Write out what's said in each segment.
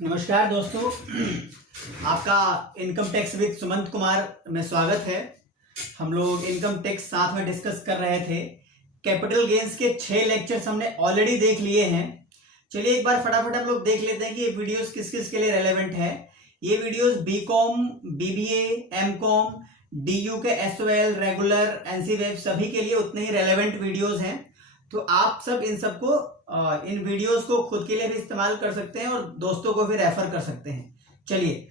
नमस्कार दोस्तों, आपका income tax with Sumant Kumar में स्वागत है। हम लोग इनकम टैक्स साथ में डिस्कस कर रहे थे। कैपिटल गेन्स के 6 लेक्चर्स हमने ऑलरेडी देख लिए हैं। चलिए एक बार फटाफट हम लोग देख लेते हैं कि ये वीडियोस किस किस के लिए रेलेवेंट है। ये videos BCom, BBA, MCom, DU के एसओएल, रेगुलर, एनसीवेब सभी के लिए उतने ही रेलेवेंट वीडियोस हैं। तो आप सब इन सबको इन वीडियोस को खुद के लिए भी इस्तेमाल कर सकते हैं और दोस्तों को भी रेफर कर सकते हैं। चलिए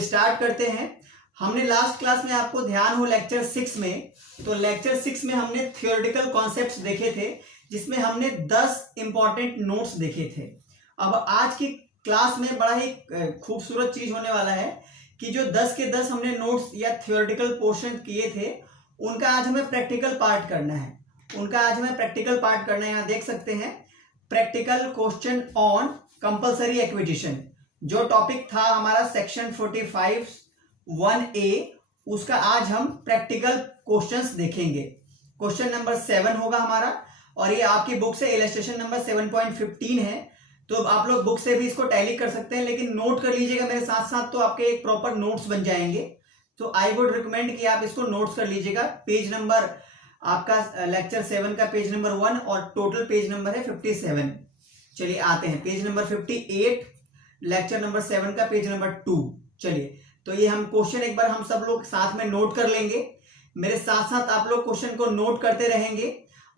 स्टार्ट करते हैं। हमने लास्ट क्लास में, आपको ध्यान हो, लेक्चर 6 में, तो लेक्चर 6 में हमने थियोरेटिकल कॉन्सेप्ट्स देखे थे, जिसमें हमने 10 इंपॉर्टेंट नोट्स देखे थे। अब आज की क्लास में बड़ा ही खूबसूरत चीज होने वाला है कि जो 10 के 10 हमने नोट्स या थियोरेटिकल पोर्शन किए थे, उनका आज हमें प्रैक्टिकल पार्ट करना है। यहाँ देख सकते हैं, practical question on compulsory acquisition, जो टॉपिक था हमारा सेक्शन 45 1A, उसका आज हम प्रैक्टिकल क्वेश्चंस देखेंगे। क्वेश्चन नंबर 7 होगा हमारा, और ये आपकी बुक से इलस्ट्रेशन नंबर 7.15 है। तो आप लोग बुक से भी इसको टैली कर सकते हैं, लेकिन नोट कर लीजिएगा मेरे साथ साथ, तो आपके एक प्रॉपर नोट्स बन जाएंगे। तो आई वुड रिकमेंड कि आप इसको नोट्स कर लीजिएगा। पेज नंबर आपका लेक्चर 7 का पेज नंबर 1 और टोटल पेज नंबर है 57। चलिए आते हैं पेज नंबर 58, लेक्चर नंबर 7 का पेज नंबर 2। चलिए, तो ये हम क्वेश्चन एक बार हम सब लोग साथ में नोट कर लेंगे। मेरे साथ साथ आप लोग क्वेश्चन को नोट करते रहेंगे,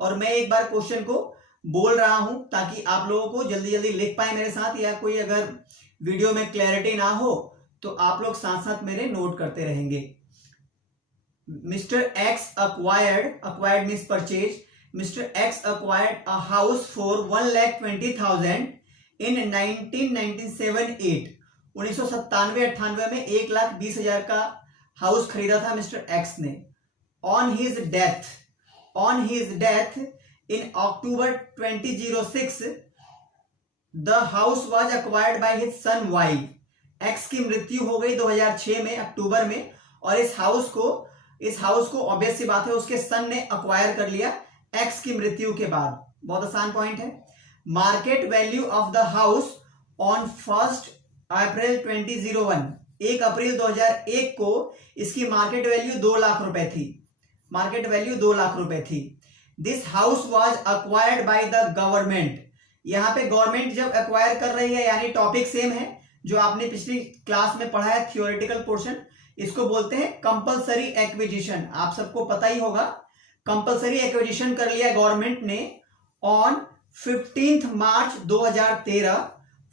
और मैं एक बार क्वेश्चन को बोल रहा हूं ताकि आप लोगों को जल्दी जल्दी लिख पाए मेरे साथ, या कोई अगर वीडियो में क्लैरिटी ना हो तो आप लोग साथ साथ मेरे नोट करते रहेंगे। Mr. X acquired means purchase. Mr. X acquired a house for 1,20,000 in 1997-8. 1997-98 में 1,20,000 का हाउस खरीदा था मिस्टर एक्स ने। On his death in October 2006, the house was acquired by his son Y. X की मृत्यु हो गई 2006 में अक्टूबर में, और इस हाउस को ऑब्वियस सी बात है उसके सन ने अक्वायर कर लिया एक्स की मृत्यु के बाद। बहुत आसान पॉइंट है। Market value of the house on 1 अप्रैल 2001, 1 अप्रैल 2001 को इसकी मार्केट वैल्यू 2 लाख रुपए थी। This house was acquired by the government. यहां पे गवर्नमेंट जब अक्वायर कर रही है, यानी टॉपिक सेम है जो आपने पिछली क्लास में पढ़ा है, थियोरेटिकल पोर्शन, इसको बोलते हैं कंपलसरी एक्विजिशन। आप सबको पता ही होगा, कंपलसरी एक्विजिशन कर लिया गवर्नमेंट ने on 15 March 2013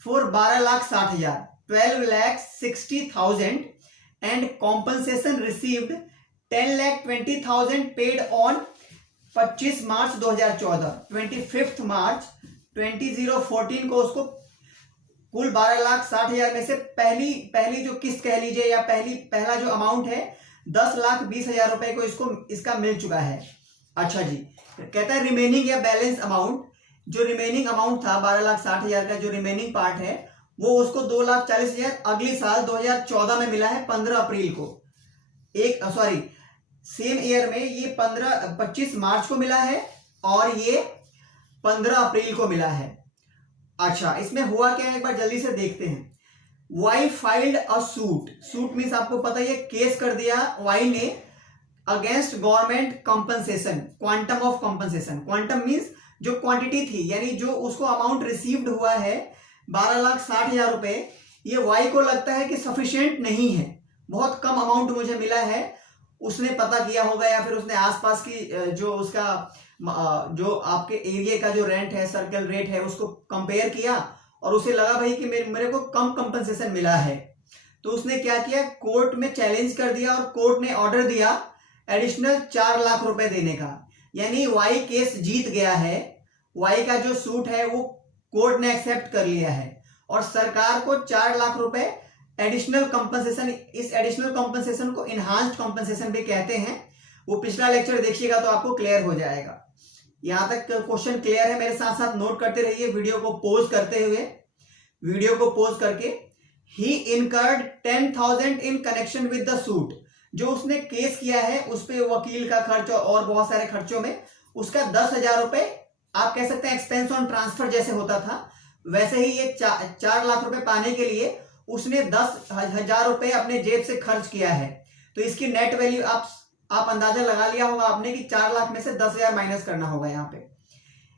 for 12,60,000, 12,60,000, and compensation received 10,20,000 paid on 25 मार्च 2014। 25 मार्च 2014 को उसको कुल 12,60,000 में से पहली जो किस्त कह लीजिए, या पहला जो अमाउंट है 10,20,000 रुपए को इसका मिल चुका है। अच्छा जी, कहता है रिमेनिंग या बैलेंस अमाउंट, जो रिमेनिंग अमाउंट था 12,60,000 का, जो रिमेनिंग पार्ट है वो उसको 2,40,000 अगले साल 2014 में मिला है 15 अप्रैल को। सेम ईयर में ये 25 मार्च को मिला है और ये 15 अप्रैल को मिला है। अच्छा, इसमें हुआ क्या है एक बार जल्दी से देखते हैं। Y filed a suit means आपको पता है, केस कर दिया वाई ने against government compensation, quantum of compensation. Quantum means जो क्वांटिटी थी, यानी जो उसको अमाउंट रिसीव्ड हुआ है 12,60,000 रुपए, ये वाई को लगता है कि सफिशिएंट नहीं है, बहुत कम अमाउंट मुझे मिला है। उसने पता किया होगा, या फिर उसने आसपास की जो उसका जो आपके एरिया का जो रेंट है, सर्कल रेट है, उसको कंपेयर किया और उसे लगा भाई कि मेरे को कम कंपनसेशन मिला है। तो उसने क्या किया, कोर्ट में चैलेंज कर दिया, और कोर्ट ने ऑर्डर दिया एडिशनल 4 लाख रुपए देने का। यानी वाई केस जीत गया है, वाई का जो सूट है वो कोर्ट ने एक्सेप्ट कर लिया है, और सरकार को 4 लाख रुपए एडिशनल कंपनसेशन, इस एडिशनल कंपनसेशन को इनहांस्ड कंपनसेशन भी कहते हैं। वो पिछला लेक्चर देखिएगा तो आपको क्लियर हो जाएगा। यहां तक क्वेश्चन क्लियर है? मेरे साथ साथ नोट करते रहिए वीडियो को पॉज करके। ही incurred 10,000 in connection with the suit. जो उसने केस किया है उस पे वकील का खर्च और बहुत सारे खर्चों में उसका 10,000 रुपए, आप कह सकते हैं एक्सपेंस ऑन ट्रांसफर जैसे होता था, वैसे ही ये 4 लाख रुपए पाने के लिए उसने 10,000 रुपए अपने जेब से खर्च किया है। तो इसकी नेट वैल्यू आप अंदाजा लगा लिया होगा आपने कि 4 लाख में से 10,000 माइनस करना होगा यहाँ पे।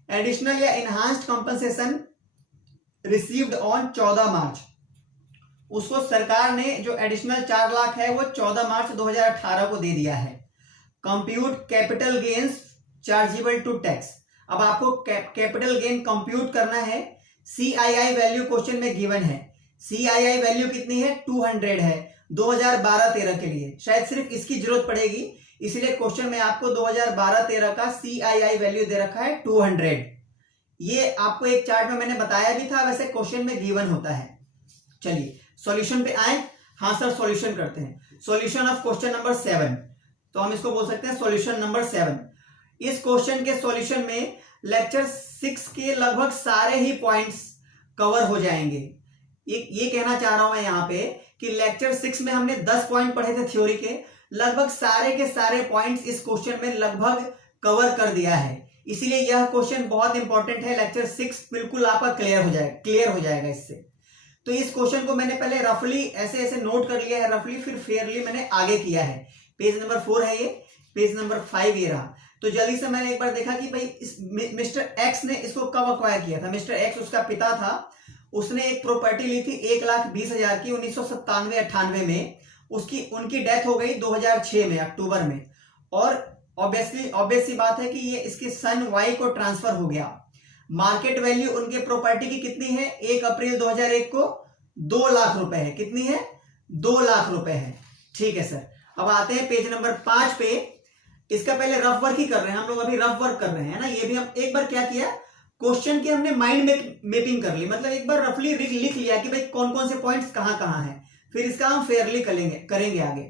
एडिशनल या इनहांस्ड कंपनसेशन रिसीव्ड ऑन 14 मार्च, उसको सरकार ने जो एडिशनल 4 लाख है वो 14 मार्च 2018 को दे दिया है। Compute capital gains chargeable to tax, अब आपको कैपिटल गेन कंप्यूट करना है। CII वैल्यू क्वेश्चन में गिवन है। CII वैल्यू कितनी है? 200 है 2012-13 के लिए, शायद सिर्फ इसकी जरूरत पड़ेगी, इसलिए क्वेश्चन में आपको 2012-13 का CII वैल्यू दे रखा है 200। ये आपको एक चार्ट में मैंने बताया भी था, वैसे क्वेश्चन में गिवन होता है। चलिए सॉल्यूशन पे आए। हाँ सर सॉल्यूशन करते हैं। सॉल्यूशन ऑफ क्वेश्चन नंबर 7, तो हम इसको बोल सकते हैं सॉल्यूशन नंबर 7। इस क्वेश्चन के सॉल्यूशन में लेक्चर 6 के लगभग सारे ही पॉइंट्स कवर हो जाएंगे। ये कहना चाह रहा हूं मैं यहाँ पे कि लेक्चर 6 में हमने 10 पॉइंट पढ़े थे थ्योरी के, लगभग सारे के सारे पॉइंट्स इस क्वेश्चन में लगभग कवर कर दिया है। इसीलिए यह क्वेश्चन बहुत इंपॉर्टेंट है। लेक्चर 6 बिल्कुल आपका क्लियर हो जाएगा इससे। तो इस क्वेश्चन को मैंने पहले रफली ऐसे नोट कर लिया है रफली, फिर फेयरली मैंने आगे किया है। पेज नंबर 4 है ये, पेज नंबर 5 ये रहा। तो जल्दी से मैंने एक बार देखा कि भाई इस मिस्टर एक्स ने इसको कब अक्वायर किया था। मिस्टर एक्स उसका पिता था, उसने एक प्रॉपर्टी ली थी 1,20,000 की 1997-98 में। उनकी डेथ हो गई 2006 में अक्टूबर में, और ऑब्वियस सी बात है कि ये इसके सन वाई को ट्रांसफर हो गया। मार्केट वैल्यू उनके प्रॉपर्टी की कितनी है? 1 अप्रैल 2001 को 2 लाख रुपए है। कितनी है? 2 लाख रुपए है। ठीक है सर। अब आते हैं पेज नंबर 5 पे। इसका पहले रफ वर्क ही कर रहे हैं हम लोग, अभी रफ वर्क कर रहे हैं ना। ये भी हम एक बार क्या किया, क्वेश्चन की हमने माइंड मैपिंग कर ली, मतलब एक बार रफली लिख लिया कि भाई कौन कौन से पॉइंट्स कहां कहां हैं। फिर इसका हम फेयरली करेंगे आगे।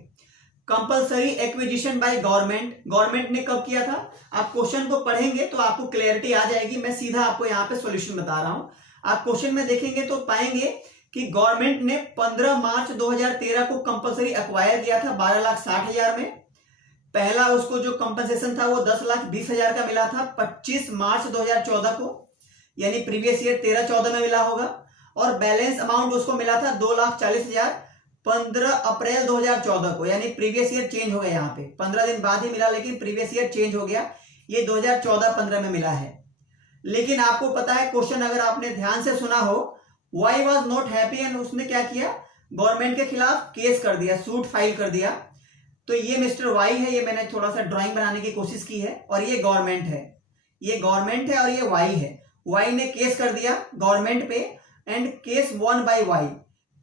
कंपलसरी एक्विजिशन बाय गवर्नमेंट ने कब किया था? आप क्वेश्चन को पढ़ेंगे तो आपको क्लैरिटी आ जाएगी। मैं सीधा आपको यहाँ पे सॉल्यूशन बता रहा हूं। आप क्वेश्चन में देखेंगे तो पाएंगे कि गवर्नमेंट ने 15 मार्च 2013 को कंपलसरी एक्वायर किया था 12,60,000 में। पहला उसको जो कंपनसेशन था वो 10,20,000 का मिला था 25 मार्च 2014 को, यानी प्रीवियस ईयर 13-14 में मिला होगा। और बैलेंस अमाउंट उसको मिला था 2,40,000 15 अप्रैल 2014 को, यानी प्रीवियस ईयर चेंज हो गया। यहाँ पे 15 दिन बाद ही मिला, लेकिन प्रीवियस ईयर चेंज हो गया। ये 2014-15 में मिला है। लेकिन आपको पता है क्वेश्चन अगर आपने ध्यान से सुना हो, why was not happy, and उसने क्या किया? गवर्नमेंट के खिलाफ केस कर दिया, सूट फाइल कर दिया। तो ये मिस्टर वाई है, ये मैंने थोड़ा सा ड्राइंग बनाने की कोशिश की है, और ये गवर्नमेंट है। ये गवर्नमेंट है और ये वाई है। वाई ने केस कर दिया गवर्नमेंट पे, and case won by Y.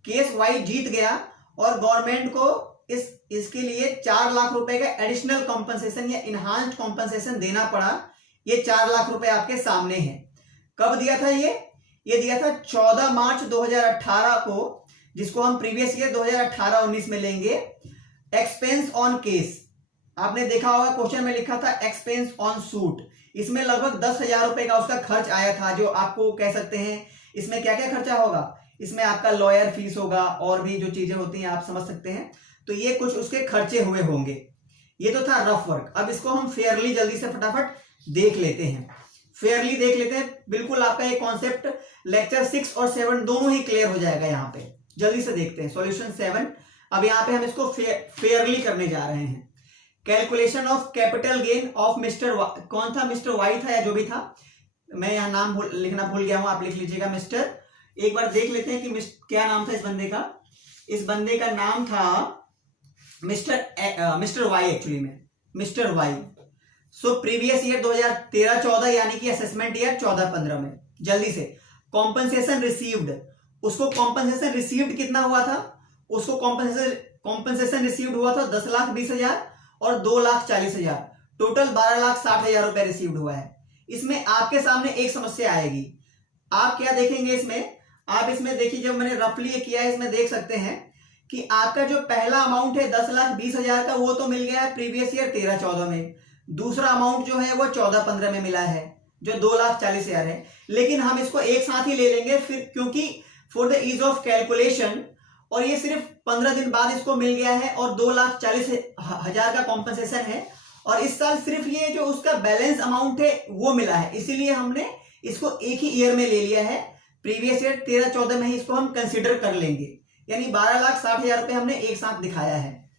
Case Y जीत गया और गवर्नमेंट को इसके लिए 4 लाख रुपए का एडिशनल कॉम्पनसेशन या इनहांस्ड कॉम्पनसेशन देना पड़ा। ये 4 लाख रुपए आपके सामने है। कब दिया था ये दिया था 14 मार्च 2018 को, जिसको हम प्रीवियस ईयर 2018-19 में लेंगे। एक्सपेंस ऑन केस, आपने देखा होगा क्वेश्चन में लिखा था एक्सपेंस ऑन सूट। इसमें लगभग 10,000 रुपए का उसका खर्च आया था, जो आपको कह सकते हैं इसमें क्या क्या खर्चा होगा। इसमें आपका लॉयर फीस होगा और भी जो चीजें होती हैं आप समझ सकते हैं। तो ये कुछ उसके खर्चे हुए होंगे। ये तो था रफ वर्क। अब इसको हम फेयरली जल्दी से फटाफट देख लेते हैं। फेयरली देख लेते हैं। बिल्कुल आपका ये कॉन्सेप्ट लेक्चर 6 और 7 दोनों ही क्लियर हो जाएगा। यहाँ पे जल्दी से देखते हैं सॉल्यूशन 7। अब यहाँ पे हम इसको फेयरली करने जा रहे हैं। Calculation of capital gain of mister, कौन था? मिस्टर वाई था या जो भी था, मैं यहाँ नाम लिखना भूल गया हूं, आप लिख लीजिएगा मिस्टर। एक बार देख लेते हैं कि क्या नाम था इस बंदे का। इस बंदे का नाम था मिस्टर वाई, एक्चुअली में mister Y. So previous year 2013-14 यानी कि असेसमेंट ईयर 14-15 में। जल्दी से कॉम्पनसेशन रिसीव्ड, उसको कॉम्पनसेशन रिसीव्ड कितना हुआ था? उसको कॉम्पनसेशन रिसीव्ड हुआ था 10,20,000 और 2,40,000, टोटल 12,60,000 रुपए रिसीव्ड हुआ है। इसमें आपके सामने एक समस्या आएगी। आप क्या देखेंगे इसमें? आप इसमें देखिए, जब मैंने रफली ये किया है इसमें देख सकते हैं कि आपका जो पहला अमाउंट है 10,20,000 का, वो तो मिल गया है प्रीवियस ईयर 13-14 में। दूसरा अमाउंट जो है वो 14-15 में मिला है, जो 2,40,000 है। लेकिन हम इसको एक साथ ही ले लेंगे फिर, क्योंकि for the ease of calculation, और ये सिर्फ 15 दिन बाद इसको मिल गया है और 2,40,000 का कॉम्पनसेशन है। और इस साल सिर्फ ये जो उसका बैलेंस अमाउंट है वो मिला है, इसीलिए हमने इसको एक ही ईयर में ले लिया है। प्रीवियस ईयर 13-14 में ही इसको हम कंसिडर कर लेंगे, यानी 12,60,000 रुपए हमने एक साथ दिखाया है।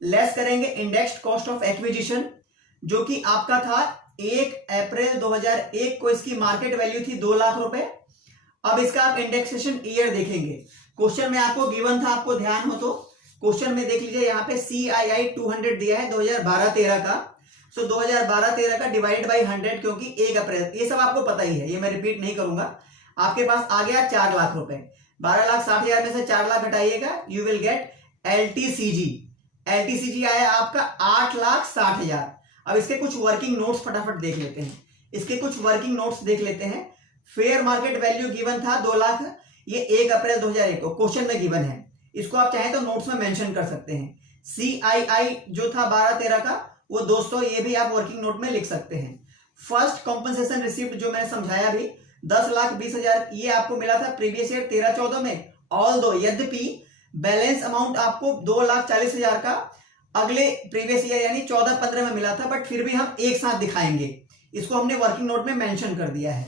लेस करेंगे इंडेक्स्ड कॉस्ट ऑफ एक्विजिशन, जो कि आपका था 1 अप्रैल 2001 को इसकी मार्केट वैल्यू थी 2 लाख रुपए। अब इसका आप इंडेक्सेशन ईयर देखेंगे। क्वेश्चन में आपको गिवन था, आपको ध्यान हो तो क्वेश्चन में देख लीजिए, यहाँ पे CII 200 दिया है 2012-13 का। सो 2012-13 का डिवाइड बाई 100, क्योंकि 1 अप्रैल, ये सब आपको पता ही है, ये मैं रिपीट नहीं करूंगा। आपके पास आ गया 4 लाख रुपए। 12,60,000 में से 4 लाख हटाइएगा, you will get LTCG। LTCG आया आपका 8,60,000। अब इसके कुछ वर्किंग नोट्स फटाफट देख लेते हैं। इसके कुछ वर्किंग नोट्स देख लेते हैं। फेयर मार्केट वैल्यू गिवन था 2 लाख, ये 1 अप्रैल 2001 को क्वेश्चन में गिवन है। इसको आप चाहें तो नोट्स में मेंशन कर सकते हैं। CII जो था 12-13 का, वो दोस्तों ये भी आप वर्किंग नोट में लिख सकते हैं। फर्स्ट कॉम्पनसेशन रिसिप्ट जो मैंने समझाया भी 10,20,000, ये आपको मिला था प्रीवियस ईयर 13-14 में। ऑल्दो यद्यपि बैलेंस अमाउंट आपको 2,40,000 का अगले प्रीवियस ईयर यानी 14-15 में मिला था, बट फिर भी हम एक साथ दिखाएंगे। इसको हमने वर्किंग नोट में मेंशन कर दिया है।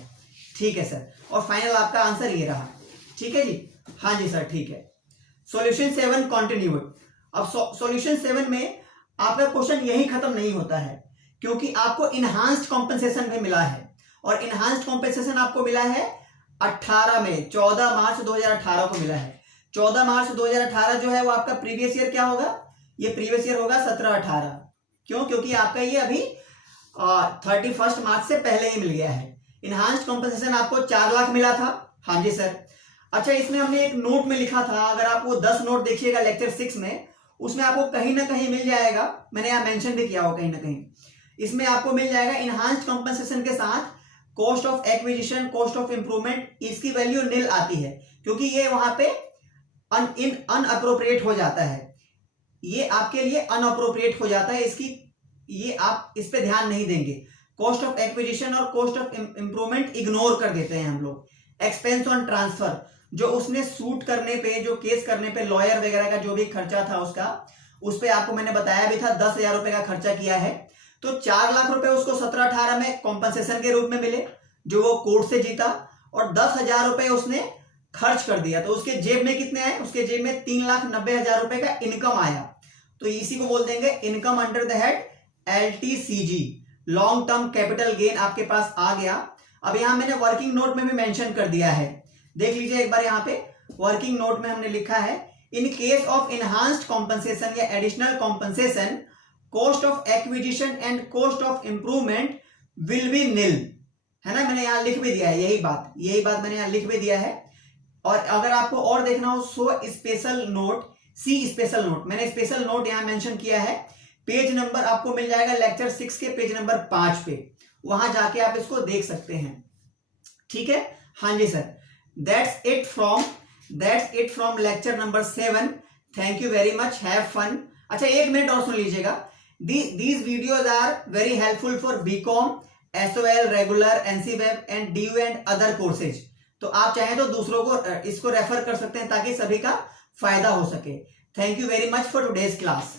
ठीक है सर, और फाइनल आपका आंसर ये रहा। ठीक है जी, हाँ जी सर, ठीक है। Solution 7 continued. अब सॉल्यूशन 7 में आपका क्वेश्चन यही खत्म नहीं होता है, क्योंकि आपको इनहांस्ड कॉम्पेंसेशन भी मिला है, और इनहांस्ड कॉम्पेंसेशन आपको मिला है 18 में, 14 मार्च 2018 को मिला है। 14 मार्च 2018 जो है वो आपका प्रीवियस ईयर क्या होगा, ये प्रीवियस ईयर होगा 17-18। क्यों? क्योंकि आपका ये अभी 31 मार्च से पहले ही मिल गया है। इनहांस्ड कॉम्पेंसेशन आपको 4 लाख मिला था। हाँ जी सर। अच्छा, इसमें हमने एक नोट में लिखा था, अगर आप वो 10 नोट देखिएगा लेक्चर 6 में, उसमें आपको कहीं ना कहीं मिल जाएगा, मैंने यहाँ मेंशन भी किया हो कहीं ना कहीं, इसमें आपको मिल जाएगा इनहांस्ड कॉम्पेंसेशन के साथ cost of acquisition, cost of improvement, इसकी वैल्यू नील आती है, क्योंकि ये वहां पे अनअप्रोप्रिएट हो जाता है। ये आपके लिए अनअप्रोप्रिएट हो जाता है, इसकी ये आप इस पे ध्यान नहीं देंगे। कॉस्ट ऑफ एक्विजिशन और कॉस्ट ऑफ इंप्रूवमेंट इग्नोर कर देते हैं हम लोग। एक्सपेंस ऑन ट्रांसफर, जो उसने सूट करने पे, जो केस करने पे लॉयर वगैरह का जो भी खर्चा था उसका, उस पे आपको मैंने बताया भी था 10,000 रुपए का खर्चा किया है। तो 4 लाख रुपए उसको 17-18 में कॉम्पनसेशन के रूप में मिले, जो वो कोर्ट से जीता, और 10,000 रुपए उसने खर्च कर दिया। तो उसके जेब में कितने आए? उसके जेब में 3,90,000 रुपए का इनकम आया। तो इसी को बोल देंगे income under the head LTCG, long term capital gain आपके पास आ गया। अब यहां मैंने वर्किंग नोट में भी मेंशन कर दिया है, देख लीजिए एक बार। यहां पे वर्किंग नोट में हमने लिखा है, in case of enhanced compensation या additional compensation, cost of acquisition and cost of improvement will be nil, है ना। मैंने यहां लिख भी दिया है, यही बात मैंने यहां लिख भी दिया है। और अगर आपको और देखना हो, सो स्पेशल नोट, सी स्पेशल नोट, मैंने स्पेशल नोट यहां मेंशन किया है। पेज नंबर आपको मिल जाएगा लेक्चर 6 के पेज नंबर 5 पे, वहां जाके आप इसको देख सकते हैं। ठीक है, हाँ जी sir. That's it from lecture number 7. Thank you very much. Have fun. अच्छा, 1 मिनट और सुन लीजिएगा। These videos are very helpful for BCom, SOL, regular, NCWeb and DU and other courses. तो आप चाहें तो दूसरों को इसको रेफर कर सकते हैं ताकि सभी का फायदा हो सके। Thank you very much for today's class.